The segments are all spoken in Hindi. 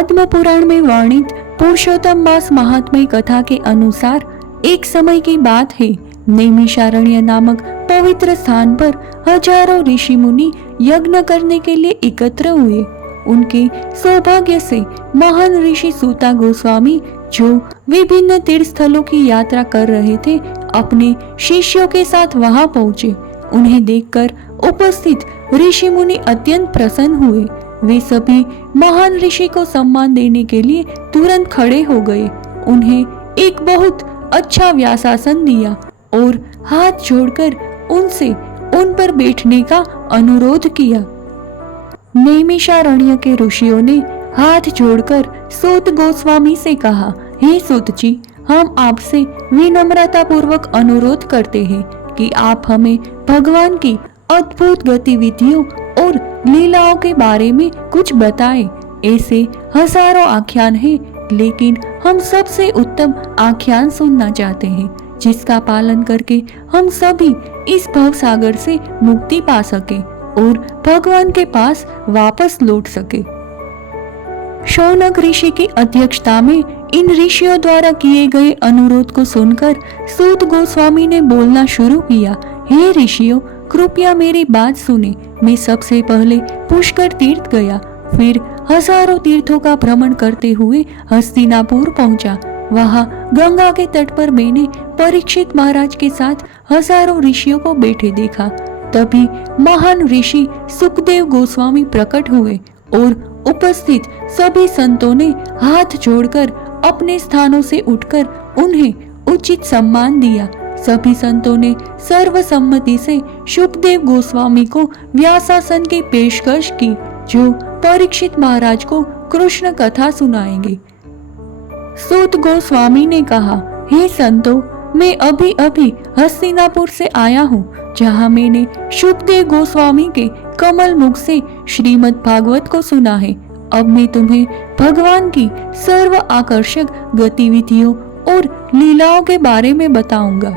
पद्म पुराण में वर्णित पुरुषोत्तम मास महात्म्य कथा के अनुसार एक समय की बात है। नैमिषारण्य नामक पवित्र स्थान पर हजारों ऋषि मुनि यज्ञ करने के लिए एकत्र हुए। उनके सौभाग्य से महान ऋषि सूता गोस्वामी, जो विभिन्न तीर्थ स्थलों की यात्रा कर रहे थे, अपने शिष्यों के साथ वहां पहुंचे। उन्हें देखकर उपस्थित ऋषि मुनि अत्यंत प्रसन्न हुए। वे सभी महान ऋषि को सम्मान देने के लिए तुरंत खड़े हो गए। उन्हें एक बहुत अच्छा व्यासासन दिया और हाथ जोड़कर उनसे उन पर बैठने का अनुरोध किया। नैमिषारण्य के ऋषियों ने हाथ जोड़कर सूत गोस्वामी से कहा, हे सूत जी, हम आपसे विनम्रता पूर्वक अनुरोध करते हैं कि आप हमें भगवान की अद्भुत गतिविधियों और लीलाओं के बारे में कुछ बताएं। ऐसे हजारों आख्यान हैं, लेकिन हम सबसे उत्तम आख्यान सुनना चाहते हैं, जिसका पालन करके हम सभी इस भव सागर से मुक्ति पा सके और भगवान के पास वापस लौट सके। शौनक ऋषि की अध्यक्षता में इन ऋषियों द्वारा किए गए अनुरोध को सुनकर सूत गोस्वामी ने बोलना शुरू किया, हे ऋषियों, कृपया मेरी बात सुने। मैं सबसे पहले पुष्कर तीर्थ गया, फिर हजारों तीर्थों का भ्रमण करते हुए हस्तिनापुर पहुंचा। वहां गंगा के तट पर मैंने परीक्षित महाराज के साथ हजारों ऋषियों को बैठे देखा। तभी महान ऋषि सुखदेव गोस्वामी प्रकट हुए और उपस्थित सभी संतों ने हाथ जोड़कर अपने स्थानों से उठकर उन्हें उचित सम्मान दिया। सभी संतों ने सर्वसम्मति से सुखदेव गोस्वामी को व्यासासन की पेशकश की, जो परीक्षित महाराज को कृष्ण कथा सुनाएंगे। सूत गोस्वामी ने कहा, हे संतों, मैं अभी अभी हस्तिनापुर से आया हूँ, जहाँ मैंने सुखदेव गोस्वामी के कमल मुख से श्रीमद् भागवत को सुना है। अब मैं तुम्हें भगवान की सर्व आकर्षक गतिविधियों और लीलाओं के बारे में बताऊंगा।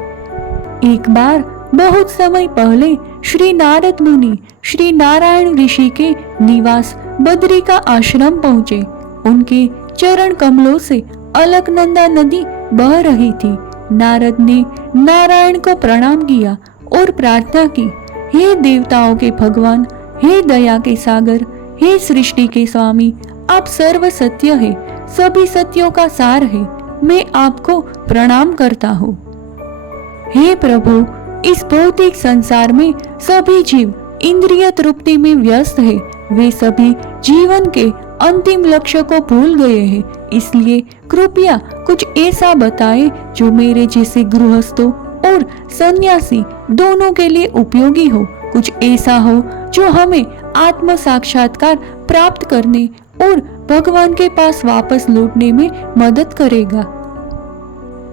एक बार बहुत समय पहले श्री नारद मुनि श्री नारायण ऋषि के निवास बद्री का आश्रम पहुँचे। उनके चरण कमलों से अलकनंदा नदी बह रही थी। नारद ने नारायण को प्रणाम किया और प्रार्थना की, हे देवताओं के भगवान, हे दया के सागर, हे सृष्टि के स्वामी, आप सर्व सत्य है, सभी सत्यों का सार है। मैं आपको प्रणाम करता हूँ। हे प्रभु, इस भौतिक संसार में सभी जीव इंद्रिय तृप्ति में व्यस्त है। वे सभी जीवन के अंतिम लक्ष्य को भूल गए हैं। इसलिए कृपया कुछ ऐसा बताएं जो मेरे जैसे गृहस्थों और सन्यासी दोनों के लिए उपयोगी हो। कुछ ऐसा हो जो हमें आत्म साक्षात्कार प्राप्त करने और भगवान के पास वापस लौटने में मदद करेगा।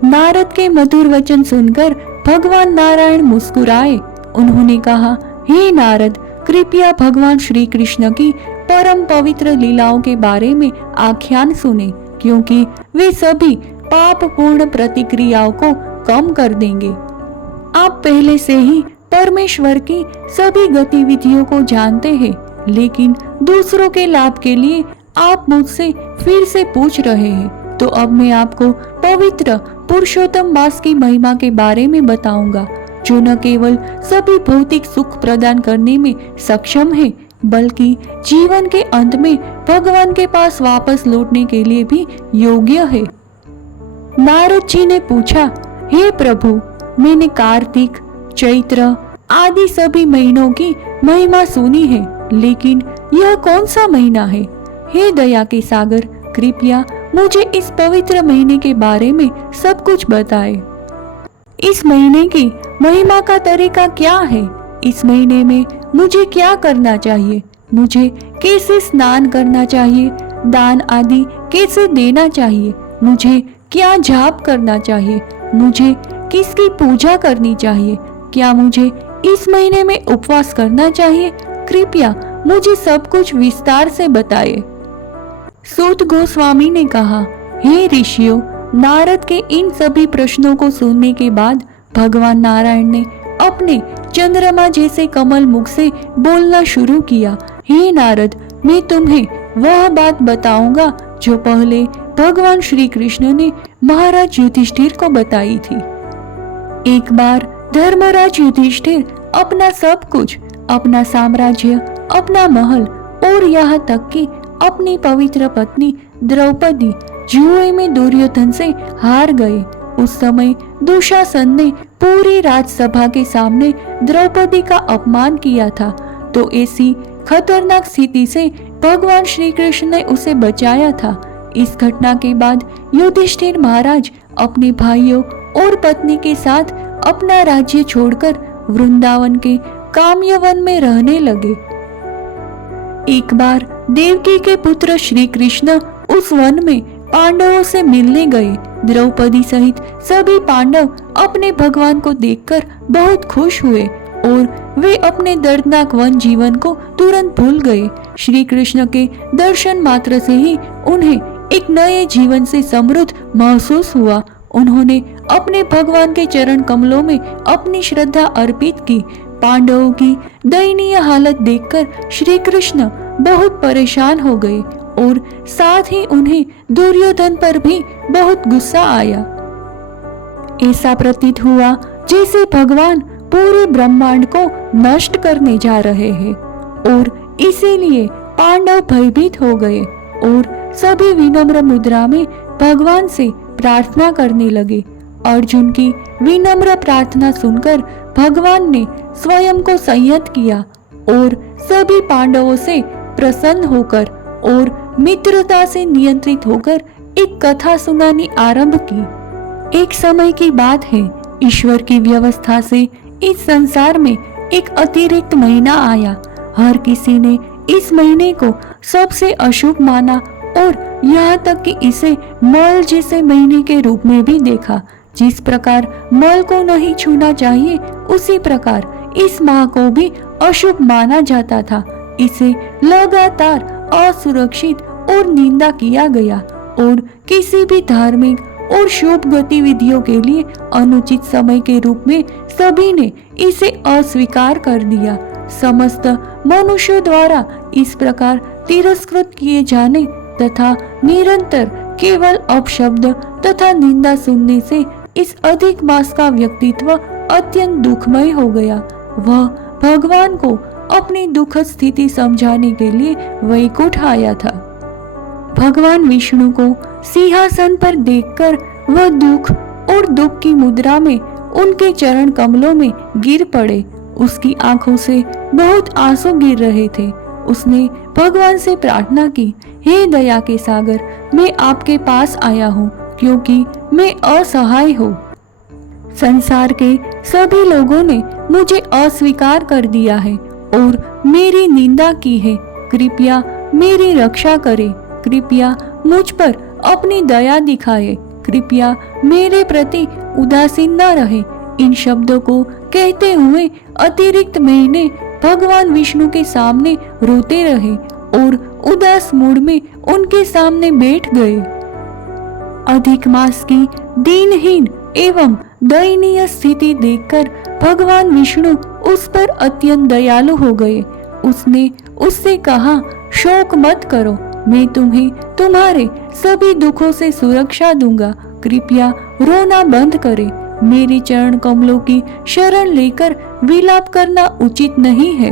नारद के मधुर वचन सुनकर भगवान नारायण मुस्कुराए। उन्होंने कहा, हे नारद, कृपया भगवान श्री कृष्ण की परम पवित्र लीलाओं के बारे में आख्यान सुने, क्योंकि वे सभी पाप पूर्ण प्रतिक्रियाओं को कम कर देंगे। आप पहले से ही परमेश्वर की सभी गतिविधियों को जानते हैं, लेकिन दूसरों के लाभ के लिए आप मुझसे फिर से पूछ रहे हैं। तो अब मैं आपको पवित्र पुरुषोत्तम मास की महिमा के बारे में बताऊंगा, जो न केवल सभी भौतिक सुख प्रदान करने में सक्षम है, बल्कि जीवन के अंत में भगवान के पास वापस लौटने के लिए भी योग्य है। नारद जी ने पूछा, हे प्रभु, मैंने कार्तिक, चैत्र आदि सभी महीनों की महिमा सुनी है, लेकिन यह कौन सा महीना है? हे दया के सागर, कृपया मुझे इस पवित्र महीने के बारे में सब कुछ बताएं। इस महीने की महिमा का तरीका क्या है? इस महीने में मुझे क्या करना चाहिए? मुझे कैसे स्नान करना चाहिए? दान आदि कैसे देना चाहिए? मुझे क्या जाप करना चाहिए? मुझे किसकी पूजा करनी चाहिए? क्या मुझे इस महीने में उपवास करना चाहिए? कृपया मुझे सब कुछ विस्तार से बताइए। सूत गोस्वामी ने कहा, हे ऋषियों, नारद के इन सभी प्रश्नों को सुनने के बाद भगवान नारायण ने अपने चंद्रमा जैसे कमल मुख से बोलना शुरू किया। हे नारद, मैं तुम्हें वह बात बताऊंगा जो पहले भगवान श्री कृष्ण ने महाराज युधिष्ठिर को बताई थी। एक बार धर्मराज युधिष्ठिर अपना सब कुछ, अपना साम्राज्य, अपना महल और यहाँ तक कि अपनी पवित्र पत्नी द्रौपदी जुए में दुर्योधन से हार गए। उस समय दुशासन ने पूरी राजसभा के सामने द्रौपदी का अपमान किया था, तो ऐसी खतरनाक स्थिति से भगवान श्री कृष्ण ने उसे बचाया था। इस घटना के बाद युधिष्ठिर महाराज अपने भाइयों और पत्नी के साथ अपना राज्य छोड़कर वृंदावन के काम्यवन में रहने लगे। एक बार देवकी के पुत्र श्री कृष्ण उस वन में पांडवों से मिलने गए। द्रौपदी सहित सभी पांडव अपने भगवान को देखकर बहुत खुश हुए और वे अपने दर्दनाक वन जीवन को तुरंत भूल गए। श्री कृष्ण के दर्शन मात्र से ही उन्हें एक नए जीवन से समृद्ध महसूस हुआ। उन्होंने अपने भगवान के चरण कमलों में अपनी श्रद्धा अर्पित की। पांडवों की दयनीय हालत देखकर श्री कृष्ण बहुत परेशान हो गए और साथ ही उन्हें दुर्योधन पर भी बहुत गुस्सा आया। ऐसा प्रतीत हुआ जैसे भगवान पूरे ब्रह्मांड को नष्ट करने जा रहे हैं और इसीलिए पांडव भयभीत हो गए और सभी विनम्र मुद्रा में भगवान से प्रार्थना करने लगे। अर्जुन की विनम्र प्रार्थना सुनकर भगवान ने स्वयं को संयत किया और सभी पांडवों से प्रसन्न होकर और मित्रता से नियंत्रित होकर एक कथा सुनानी आरंभ की। एक समय की बात है, ईश्वर की व्यवस्था से इस संसार में एक अतिरिक्त महीना आया। हर किसी ने इस महीने को सबसे अशुभ माना और यहाँ तक कि इसे मल जैसे महीने के रूप में भी देखा। जिस प्रकार मल को नहीं छूना चाहिए, उसी प्रकार इस माह को भी अशुभ माना जाता था। इसे लगातार असुरक्षित और निंदा किया गया और किसी भी धार्मिक और शुभ गतिविधियों के लिए अनुचित समय के रूप में सभी ने इसे अस्वीकार कर दिया। समस्त मनुष्यों द्वारा इस प्रकार तिरस्कृत किए जाने तथा निरंतर केवल अपशब्द तथा निंदा सुनने से इस अधिक मास का व्यक्तित्व अत्यंत दुखमय हो गया। वह भगवान को अपनी दुखद स्थिति समझाने के लिए वैकुंठ आया था। भगवान विष्णु को सिंहासन पर देखकर वह दुख और दुख की मुद्रा में उनके चरण कमलों में गिर पड़े। उसकी आंखों से बहुत आंसू गिर रहे थे। उसने भगवान से प्रार्थना की, हे दया के सागर, मैं आपके पास आया हूँ क्योंकि मैं असहाय हूँ। संसार के सभी लोगों ने मुझे अस्वीकार कर दिया है और मेरी निंदा की है। कृपया मेरी रक्षा करें, कृपया मुझ पर अपनी दया दिखाए, कृपया मेरे प्रति उदासीन न रहे। इन शब्दों को कहते हुए अतिरिक्त महीने भगवान विष्णु के सामने रोते रहे और उदास मूड में उनके सामने बैठ गए। अधिक मास की दीनहीन एवं दयनीय स्थिति देखकर भगवान विष्णु उस पर अत्यंत दयालु हो गए। उसने उससे कहा, शोक मत करो, मैं तुम्हें तुम्हारे सभी दुखों से सुरक्षा दूंगा। कृपया रोना बंद करें। मेरी चरण कमलों की शरण लेकर विलाप करना उचित नहीं है।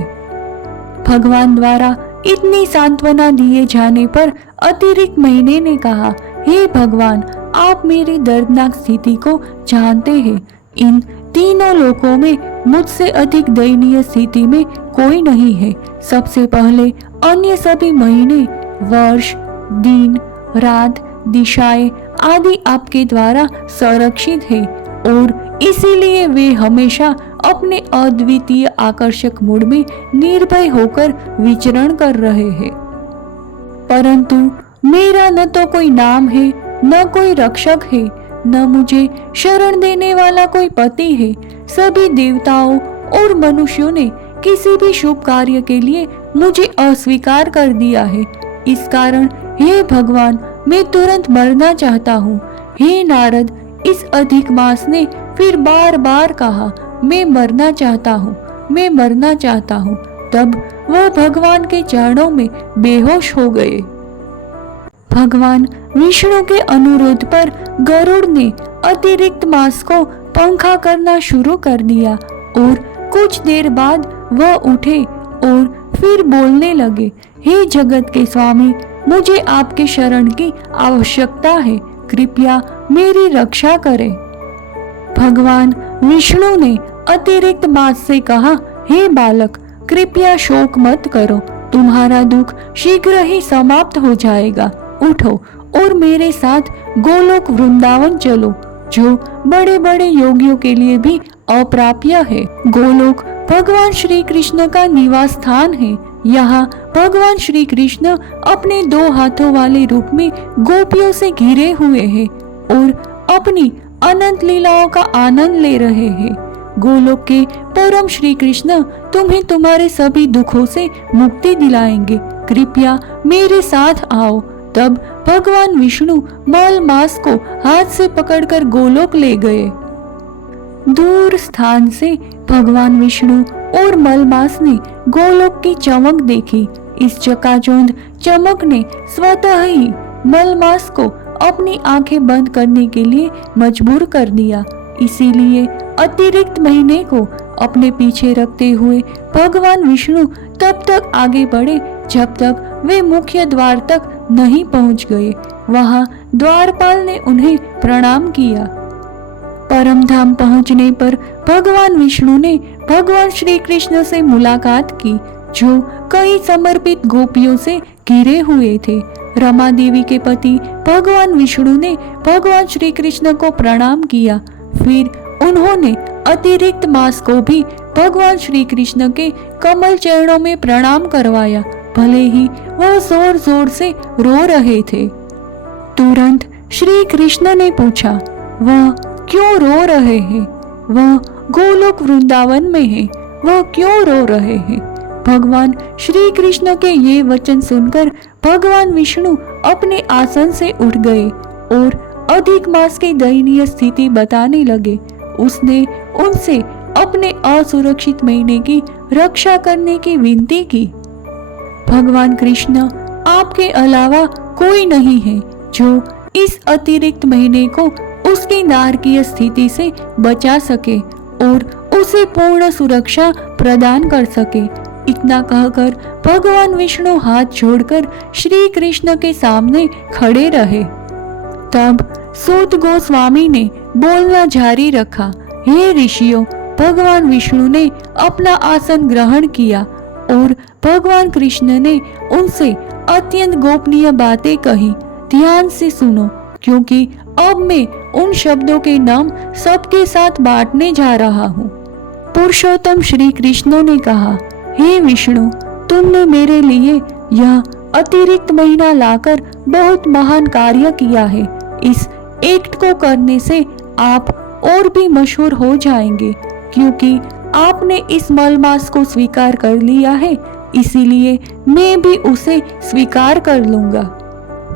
भगवान द्वारा इतनी सांत्वना दिए जाने पर अतिरिक्त महीने ने कहा, हे भगवान, आप मेरी दर्दनाक स्थिति को जानते हैं। इन तीनों लोकों में मुझसे अधिक दयनीय स्थिति में कोई नहीं है। सबसे पहले अन्य सभी महीने, वर्ष, दिन, रात, दिशाएं आदि आपके द्वारा संरक्षित है और इसीलिए वे हमेशा अपने अद्वितीय आकर्षक मूड में निर्भय होकर विचरण कर रहे हैं। परंतु मेरा न तो कोई नाम है, न कोई रक्षक है, न मुझे शरण देने वाला कोई पति है। सभी देवताओं और मनुष्यों ने किसी भी शुभ कार्य के लिए मुझे अस्वीकार कर दिया है। इस कारण हे भगवान, मैं तुरंत मरना चाहता हूँ। हे नारद, इस अधिक मास ने फिर बार बार कहा, मैं मरना चाहता हूँ, मैं मरना चाहता हूँ। तब वह भगवान के चरणों में बेहोश हो गए। भगवान विष्णु के अनुरोध पर गरुड़ ने अतिरिक्त मांस को पंखा करना शुरू कर दिया और कुछ देर बाद वह उठे और फिर बोलने लगे, हे जगत के स्वामी, मुझे आपके शरण की आवश्यकता है, कृपया मेरी रक्षा करें। भगवान विष्णु ने अतिरिक्त मांस से कहा, हे बालक, कृपया शोक मत करो, तुम्हारा दुख शीघ्र ही समाप्त हो जाएगा। उठो और मेरे साथ गोलोक वृंदावन चलो, जो बड़े बड़े योगियों के लिए भी अप्राप्य है। गोलोक भगवान श्री कृष्ण का निवास स्थान है। यहाँ भगवान श्री कृष्ण अपने 2 हाथों वाले रूप में गोपियों से घिरे हुए हैं और अपनी अनंत लीलाओं का आनंद ले रहे हैं। गोलोक के परम श्री कृष्ण तुम्हें तुम्हारे सभी दुखों से मुक्ति दिलाएंगे, कृपया मेरे साथ आओ। तब भगवान विष्णु मलमास को हाथ से पकड़कर गोलोक ले गए। दूर स्थान से भगवान विष्णु और मलमास ने गोलोक की चमक देखी। इस चकाचौंध चमक ने स्वतः ही मलमास को अपनी आंखें बंद करने के लिए मजबूर कर दिया। इसीलिए अतिरिक्त महीने को अपने पीछे रखते हुए भगवान विष्णु तब तक आगे बढ़े जब तक वे मुख्य द्वार तक नहीं पहुंच गए। वहां द्वारपाल ने उन्हें प्रणाम किया। परम धाम पहुंचने पर भगवान विष्णु ने भगवान श्री कृष्ण से मुलाकात की, जो कई समर्पित गोपियों से घिरे हुए थे। रमा देवी के पति भगवान विष्णु ने भगवान श्री कृष्ण को प्रणाम किया। फिर उन्होंने अतिरिक्त मांस को भी भगवान श्री कृष्ण के कमल चरणों में प्रणाम करवाया, भले ही वह जोर जोर से रो रहे थे। तुरंत श्री कृष्ण ने पूछा, वह क्यों रो रहे हैं? वह गोलोक वृंदावन में है, वह क्यों रो रहे हैं? भगवान श्री कृष्ण के ये वचन सुनकर भगवान विष्णु अपने आसन से उठ गए और अधिक मास की दयनीय स्थिति बताने लगे। उसने उनसे अपने असुरक्षित महीने की रक्षा करने की विनती की। भगवान कृष्ण, आपके अलावा कोई नहीं है जो इस अतिरिक्त महीने को उसकी नारकीय स्थिति से बचा सके और उसे पूर्ण सुरक्षा प्रदान कर सके। इतना कहकर भगवान विष्णु हाथ जोड़कर श्री कृष्ण के सामने खड़े रहे। तब सूत गोस्वामी ने बोलना जारी रखा, हे ऋषियों, भगवान विष्णु ने अपना आसन ग्रहण किया और भगवान कृष्ण ने उनसे अत्यंत गोपनीय बातें कही। ध्यान से सुनो, क्योंकि अब मैं उन शब्दों के नाम सबके साथ बांटने जा रहा हूँ। पुरुषोत्तम श्री कृष्ण ने कहा, हे विष्णु, तुमने मेरे लिए यह अतिरिक्त महीना लाकर बहुत महान कार्य किया है। इस एक्ट को करने से आप और भी मशहूर हो जाएंगे, क्योंकि आपने इस मलमास को स्वीकार कर लिया है, इसीलिए मैं भी उसे स्वीकार कर लूंगा।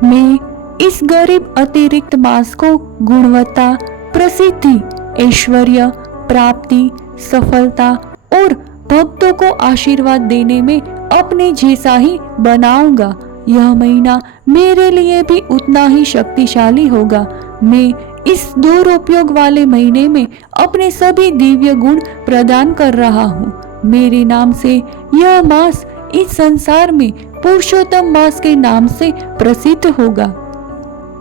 मैं इस गरीब अतिरिक्त मांस को गुणवत्ता, प्रसिद्धि, ऐश्वर्य, प्राप्ति, सफलता और भक्तों को आशीर्वाद देने में अपने जैसा ही बनाऊंगा। यह महीना मेरे लिए भी उतना ही शक्तिशाली होगा। मैं इस दुरुपयोग वाले महीने में अपने सभी दिव्य गुण प्रदान कर रहा हूँ। मेरे नाम से यह मास इस संसार में पुरुषोत्तम मास के नाम से प्रसिद्ध होगा।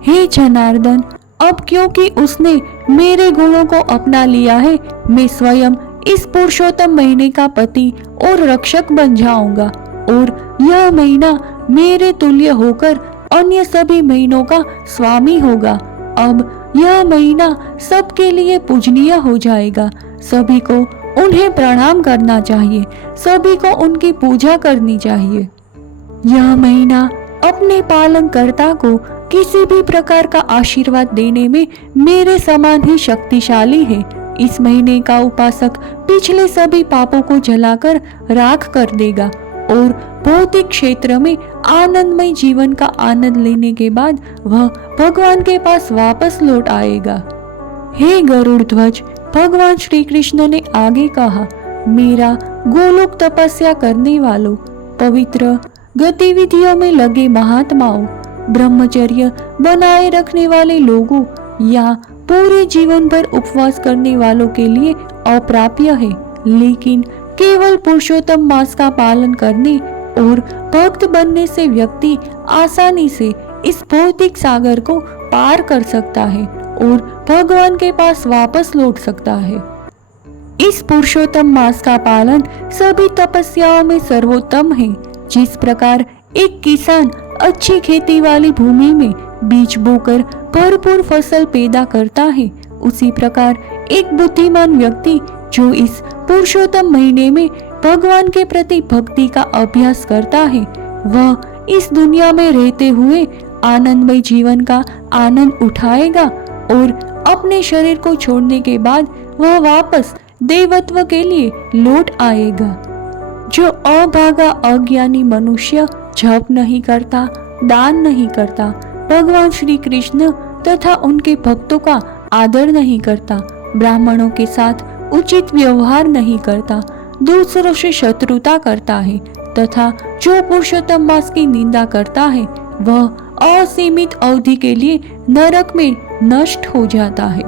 हे जनार्दन, अब क्योंकि उसने मेरे गुणों को अपना लिया है, मैं स्वयं इस पुरुषोत्तम महीने का पति और रक्षक बन जाऊंगा और यह महीना मेरे तुल्य होकर अन्य सभी महीनों का स्वामी होगा। अब यह महीना सबके लिए पूजनीय हो जाएगा। सभी को उन्हें प्रणाम करना चाहिए, सभी को उनकी पूजा करनी चाहिए। यह महीना अपने पालनकर्ता को किसी भी प्रकार का आशीर्वाद देने में मेरे समान ही शक्तिशाली है। इस महीने का उपासक पिछले सभी पापों को जलाकर राख कर देगा और भौतिक क्षेत्र में आनंदमय जीवन का आनंद लेने के बाद वह भगवान के पास वापस लौट आएगा। हे गरुड़ ध्वज, भगवान श्री कृष्ण ने आगे कहा, मेरा गोलोक तपस्या करने वालों, पवित्र गतिविधियों में लगे महात्माओं, ब्रह्मचर्य बनाए रखने वाले लोगों या पूरे जीवन भर उपवास करने वालों के लिए अप्राप्य है, लेकिन केवल पुरुषोत्तम मास का पालन करने और भक्त बनने से व्यक्ति आसानी से इस भौतिक सागर को पार कर सकता है और भगवान के पास वापस लौट सकता है। इस पुरुषोत्तम मास का पालन सभी तपस्याओं में सर्वोत्तम है। जिस प्रकार एक किसान अच्छी खेती वाली भूमि में बीज बोकर भरपूर फसल पैदा करता है, उसी प्रकार एक बुद्धिमान व्यक्ति जो इस पुरुषोत्तम महीने में भगवान के प्रति भक्ति का अभ्यास करता है, वह इस दुनिया में रहते हुए आनंदमय जीवन का आनंद उठाएगा और अपने शरीर को छोड़ने के बाद वह वापस देवत्व के लिए लौट आएगा। जो अभागा अज्ञानी मनुष्य जप नहीं करता, दान नहीं करता, भगवान श्री कृष्ण तथा उनके भक्तों का आदर नहीं करता, ब्राह्मणों के साथ उचित व्यवहार नहीं करता, दूसरों से शत्रुता करता है तथा जो पुरुषोत्तम मास की निंदा करता है, वह असीमित अवधि के लिए नरक में नष्ट हो जाता है।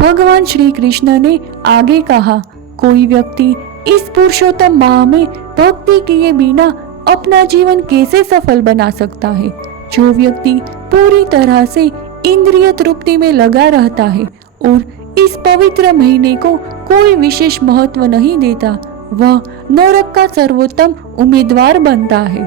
भगवान श्री कृष्ण ने आगे कहा, कोई व्यक्ति इस पुरुषोत्तम माह में भक्ति किए बिना अपना जीवन कैसे सफल बना सकता है? जो व्यक्ति पूरी तरह से इंद्रिय तृप्ति में लगा रहता है और इस पवित्र महीने को कोई विशेष महत्व नहीं देता, वह नरक का सर्वोत्तम उम्मीदवार बनता है।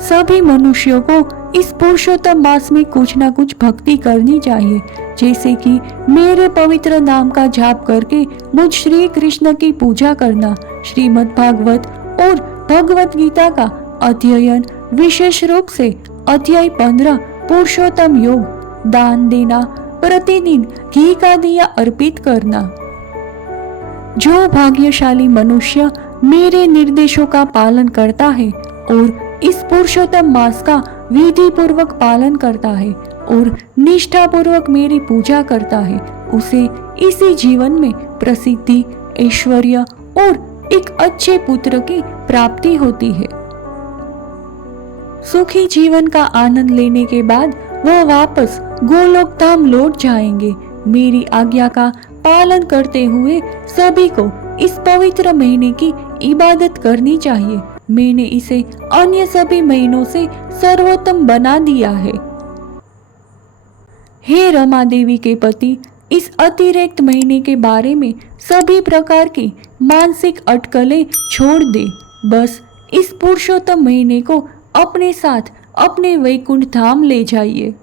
सभी मनुष्यों को इस पुरुषोत्तम मास में कुछ न कुछ भक्ति करनी चाहिए, जैसे कि मेरे पवित्र नाम का जाप करके मुझ श्री कृष्ण की पूजा करना, श्रीमद् भागवत और भगवत गीता का अध्ययन, विशेष रूप से अध्याय 15 पुरुषोत्तम योग, दान देना, प्रतिदिन घी का दिया अर्पित करना। जो भाग्यशाली मनुष्य मेरे निर्देशों का पालन करता है और इस पुरुषोत्तम मास का विधि पूर्वक पालन करता है और निष्ठा पूर्वक मेरी पूजा करता है, उसे इसी जीवन में प्रसिद्धि, ऐश्वर्य और एक अच्छे पुत्र की प्राप्ति होती है। सुखी जीवन का आनंद लेने के बाद वह वापस गोलोक धाम लौट जाएंगे। मेरी आज्ञा का पालन करते हुए सभी को इस पवित्र महीने की इबादत करनी चाहिए। मैंने इसे अन्य सभी महीनों से सर्वोत्तम बना दिया है। हे रमा देवी के पति, इस अतिरिक्त महीने के बारे में सभी प्रकार की मानसिक अटकलें छोड़ दे। बस इस पुरुषोत्तम महीने को अपने साथ अपने वैकुंठ धाम ले जाइए।